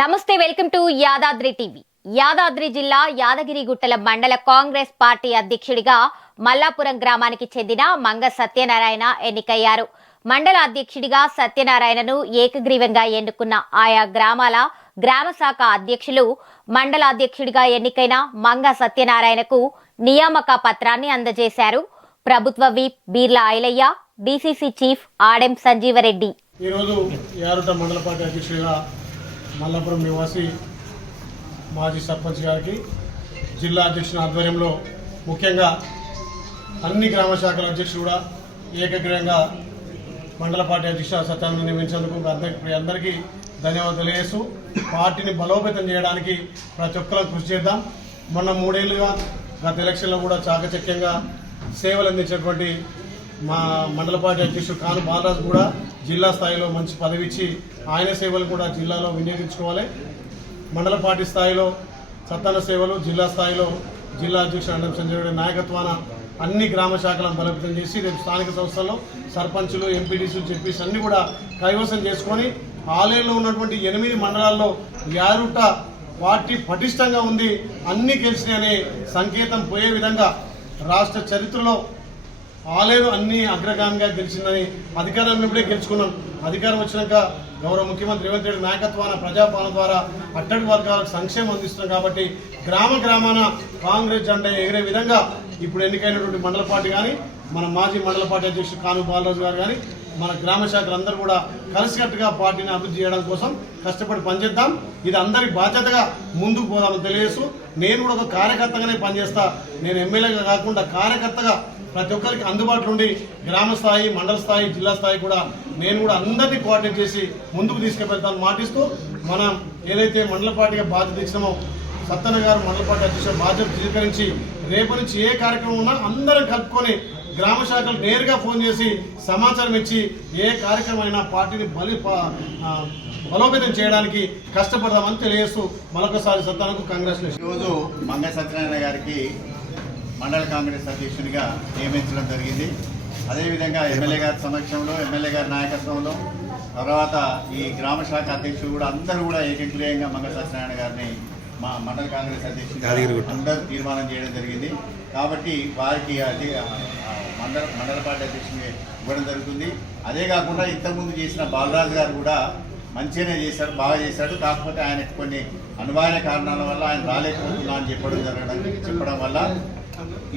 నమస్తే welcome to Yadadri TV. Yadadri జిల్లా యాదగిరిగుట్టల మండల కాంగ్రెస్ పార్టీ అధ్యక్షుడిగా మల్లాపురం గ్రామానికి చెందిన మంగ సత్యనారాయణ ఎన్నికయ్యారు. మండల అధ్యక్షుడిగా సత్యనారాయణను ఏకగ్రీవంగా ఎన్నుకున్న ఆయా గ్రామాల గ్రామ శాఖ అధ్యక్షులు మండల అధ్యక్షుడిగా ఎన్నికైన మంగ సత్యనారాయణకు నియామక పత్రాన్ని అందజేశారు. ప్రభుత్వ whip Beerla Ailaiah DCC chief Adem Sanjeeva Reddy. ఈరోజు యారుట మండల పార్టీ అధ్యక్షుడిగా మల్లాపురం నివాసి మాజీ సర్పంచ్ గారికి జిల్లా అధ్యక్షుని ఆధ్వర్యంలో ముఖ్యంగా అన్ని గ్రామ శాఖల అధ్యక్షులు కూడా ఏకగ్రీవంగా మండల పార్టీ అధ్యక్ష సత్యాన్ని నియమించేందుకు అందరికీ అందరికీ ధన్యవాదాలు తెలియజేస్తూ పార్టీని బలోపేతం చేయడానికి ప్రతి ఒక్కరం కృషి చేద్దాం. మొన్న మూడేళ్ళుగా గత ఎలక్షన్లో కూడా చాకచక్యంగా సేవలు అందించినటువంటి మా మండల పార్టీ అధ్యక్షుడు కాను బాలరాజు కూడా జిల్లా స్థాయిలో మంచి పదవి ఇచ్చి ఆయన సేవలు కూడా జిల్లాలో వినియోగించుకోవాలి. మండల పార్టీ స్థాయిలో సత్తాన సేవలు జిల్లా స్థాయిలో జిల్లా అధ్యక్షుడు అన్నం సంజయుడి నాయకత్వాన అన్ని గ్రామ శాఖలను బలోపేతం చేసి రేపు స్థానిక సంస్థల్లో సర్పంచులు ఎంపీటీసీలు చెప్పేసి అన్ని కూడా కైవసం చేసుకొని ఆలయంలో ఉన్నటువంటి ఎనిమిది మండలాల్లో యారుట పార్టీ పటిష్టంగా ఉంది. అన్ని గెలిచినాయనే సంకేతం పోయే విధంగా రాష్ట్ర చరిత్రలో ఆలయం అన్ని అగ్రగామిగా గెలిచిందని అధికారం ఉన్నప్పుడే గెలుచుకున్నాం. అధికారం వచ్చినాక గౌరవ ముఖ్యమంత్రి రేవంత్ రెడ్డి నాయకత్వాన ప్రజాపాలన ద్వారా అట్టడి వర్గాలకు సంక్షేమం అందిస్తున్నాం కాబట్టి గ్రామ గ్రామాన కాంగ్రెస్ జెండా ఎగిరే విధంగా ఇప్పుడు ఎన్నికైనటువంటి మండల పార్టీ కానీ మన మాజీ మండల పార్టీ అధ్యక్షుడు కాను బాలరాజు గారు కానీ మన గ్రామ శాఖలందరూ కూడా కలిసికట్టుగా పార్టీని అభివృద్ధి చేయడం కోసం కష్టపడి పనిచేద్దాం. ఇది అందరి బాధ్యతగా ముందుకు పోదామని తెలియజేస్తూ నేను కూడా ఒక కార్యకర్తగానే పనిచేస్తా. నేను ఎమ్మెల్యేగా కాకుండా కార్యకర్తగా ప్రతి ఒక్కరికి అందుబాటులో ఉండి గ్రామ స్థాయి మండల స్థాయి జిల్లా స్థాయి కూడా నేను కూడా అందరినీ కోఆర్డినేట్ చేసి ముందుకు తీసుకెళ్తాను మాటిస్తూ మనం ఏదైతే మండల పార్టీగా బాధ్యత ఇచ్చినామో సత్తన్న గారు మండల పార్టీ అధ్యక్షుడు బాధ్యత స్వీకరించి రేపు నుంచి ఏ కార్యక్రమం ఉన్నా అందరం కలుపుకొని గ్రామ శాఖలు నేరుగా ఫోన్ చేసి సమాచారం ఇచ్చి ఏ కార్యక్రమం అయినా పార్టీని బలి ప- బలోపేతం చేయడానికి కష్టపడదామని తెలియజేస్తూ మరొకసారి సత్తానకు కంగ్రాచులేషన్ ఈరోజు మంగ సత్యనారాయణ గారికి మండల కాంగ్రెస్ అధ్యక్షునిగా నియమించడం జరిగింది. అదేవిధంగా ఎమ్మెల్యే గారి సమక్షంలో ఎమ్మెల్యే గారి నాయకత్వంలో తర్వాత ఈ గ్రామ శాఖ అధ్యక్షులు కూడా అందరూ కూడా ఏకగ్రీయంగా మంగ సత్యనారాయణ గారిని మా మండల కాంగ్రెస్ అధ్యక్షుడు అందరూ తీర్మానం చేయడం జరిగింది. కాబట్టి వారికి మండల మండల పార్టీ అధ్యక్షుని ఇవ్వడం జరుగుతుంది. అదే కాకుండా ఇంతకుముందు చేసిన బాలరాజు గారు కూడా మంచిగానే చేశాడు బాగా చేశాడు. కాకపోతే ఆయనకు కొన్ని అనివార్య కారణాల వల్ల ఆయన రాలేకపోతున్నా అని చెప్పడం జరగడం చెప్పడం వల్ల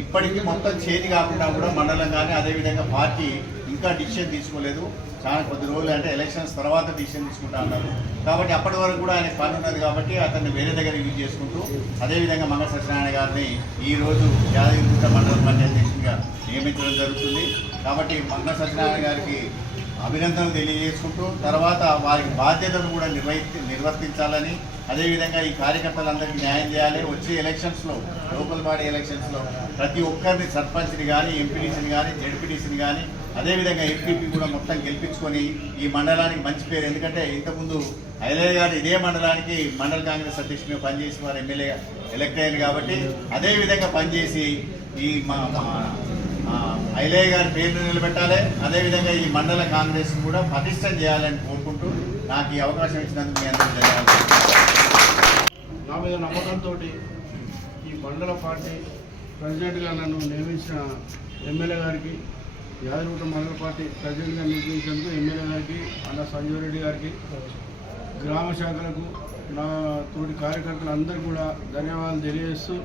ఇప్పటికీ మొత్తం చేతి కాకుండా కూడా మండలం కానీ అదేవిధంగా పార్టీ ఇంకా డిసిషన్ తీసుకోలేదు. చాలా కొద్ది రోజులు అంటే ఎలక్షన్స్ తర్వాత డిసిషన్ తీసుకుంటా అన్నారు కాబట్టి అప్పటి వరకు కూడా ఆయన పని ఉన్నది కాబట్టి అతన్ని వేరే దగ్గర యూజ్ చేసుకుంటూ అదేవిధంగా మంగళ సత్యనారాయణ గారిని ఈ రోజు యాదగిరిగుట్ట మండల పార్టీ అధ్యక్షుడిగా నియమించడం జరుగుతుంది. కాబట్టి మంగళ సత్యనారాయణ గారికి అభినందనలు తెలియజేసుకుంటూ తర్వాత వారికి బాధ్యతను కూడా నిర్వహి నిర్వర్తించాలని అదేవిధంగా ఈ కార్యకర్తలందరికీ న్యాయం చేయాలి. వచ్చే ఎలక్షన్స్లో లోకల్ బాడీ ఎలక్షన్స్లో ప్రతి ఒక్కరిని సర్పంచ్ని కానీ ఎంపీడీసీని కానీ జడ్పీటీసీని కానీ అదేవిధంగా ఎంపీపీ కూడా మొత్తం గెలిపించుకొని ఈ మండలానికి మంచి పేరు. ఎందుకంటే ఇంతకుముందు ఐలయ్య గారు ఇదే మండలానికి మండల కాంగ్రెస్ అధ్యక్షుడిగా పనిచేసి వారు ఎమ్మెల్యే ఎలక్ట్ అయ్యారు కాబట్టి అదేవిధంగా పనిచేసి ఈ మా ఐలయ్య గారి పేరును నిలబెట్టాలి. అదేవిధంగా ఈ మండల కాంగ్రెస్ కూడా పటిష్టం చేయాలని కోరుకుంటూ నాకు ఈ అవకాశం ఇచ్చినందుకు మీ అందరూ నా మీద నమ్మకంతో ఈ మండల పార్టీ ప్రెసిడెంట్గా నన్ను నియమించిన ఎమ్మెల్యే గారికి యాదగిరిగుట్ట మండల పార్టీ ప్రెసిడెంట్గా నియమించినందుకు ఎమ్మెల్యే గారికి అన్న సంజీవ్ రెడ్డి గారికి గ్రామ శాఖలకు నా తోటి కార్యకర్తలందరూ కూడా ధన్యవాదాలు తెలియజేస్తూ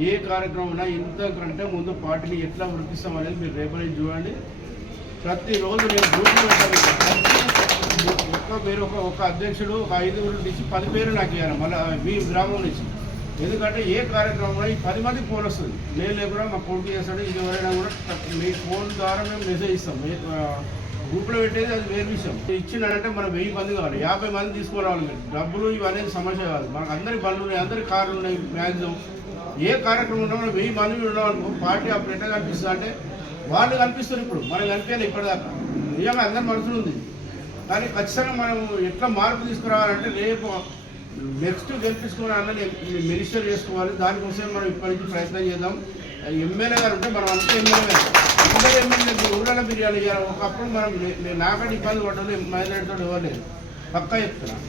ఏ కార్యక్రమం ఇంతకంటే ముందు పార్టీని ఎట్లా వృత్తిస్తాం అనేది మీరు రేపటి చూడండి. ప్రతిరోజు నేను గ్రూప్లో ఒక్క పేరు ఒక ఒక అధ్యక్షుడు ఒక ఐదుగురు నుంచి పది పేరు నాకు ఇవ్వాలి మళ్ళీ మీ గ్రామం నుంచి. ఎందుకంటే ఏ కార్యక్రమంలో ఈ పది మందికి ఫోన్ వస్తుంది. నేను లేకుండా మా కొడుకు చేస్తాడు ఇది ఎవరైనా కూడా మీ ఫోన్ ద్వారా మేము మెసేజ్ ఇస్తాం. గ్రూప్లో పెట్టేది అది వేరు విషయం. ఇచ్చినాడంటే మనం వెయ్యి మంది కావాలి. యాభై మంది తీసుకురావాలి. డబ్బులు ఇవన్నీ సమస్య కాదు. మనకు అందరి బండ్లు ఉన్నాయి అందరి కార్లు ఉన్నాయి మ్యాక్సిమం. ఏ కార్యక్రమం ఉన్నా వెయ్యి మంది ఉన్నామనుకో పార్టీ అప్పుడు ఎట్లా కనిపిస్తుంది అంటే వాళ్ళు కనిపిస్తారు ఇప్పుడు మనం కనిపించాలి ఇప్పటిదాకా. నిజంగా అందరి మనసులు ఉంది. కానీ ఖచ్చితంగా మనం ఎట్లా మార్పు తీసుకురావాలంటే రేపు నెక్స్ట్ గెలిపించుకుని అన్నది మినిస్టర్ చేసుకోవాలి. దానికోసం మనం ఇప్పటి నుంచి ప్రయత్నం చేద్దాం. ఎమ్మెల్యే గారు ఉంటే మనం అంతా ఎమ్మెల్యే అందరూ ఎమ్మెల్యే ఊళ్ళలో బిర్యానీ చేయాలి. ఒకప్పుడు మనం నాకంటే ఇబ్బంది పడ్డాలి మహేంద్ర ఇవ్వలేదు లేదు పక్కా చెప్తున్నాను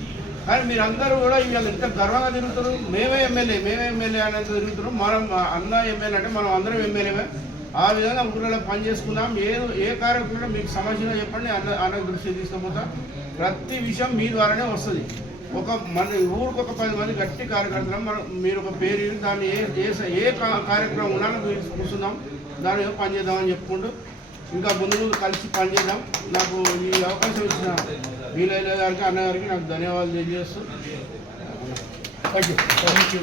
కానీ మీరందరూ కూడా ఇవాళ ఇంత గర్వంగా తిరుగుతారు మేమే ఎమ్మెల్యే మేమే ఎమ్మెల్యే అనేది తిరుగుతున్నాం మనం అన్న ఎమ్మెల్యే అంటే మనం అందరం ఎమ్మెల్యేమే. ఆ విధంగా ఊళ్ళో పని చేసుకుందాం ఏ ఏ కార్యక్రమం మీకు సమస్యలో చెప్పండి. అన్న అన్న దృష్టి తీసుకుపోతా. ప్రతి విషయం మీ ద్వారానే వస్తుంది. ఒక మన ఊరికి ఒక పది మంది గట్టి కార్యకర్తలు మనం మీరు ఒక పేరు దాన్ని ఏ ఏ ఏ కార్యక్రమం ఉన్నా మీరు కూర్చుందాం. దాని మీద పని చేద్దామని చెప్పుకుంటూ ఇంకా ముందు ముందు కలిసి పనిచేద్దాం. నాకు ఈ అవకాశం ఇచ్చిన వీలైన గారికి అన్నగారికి నాకు ధన్యవాదాలు తెలియజేస్తూ. Thank you thank you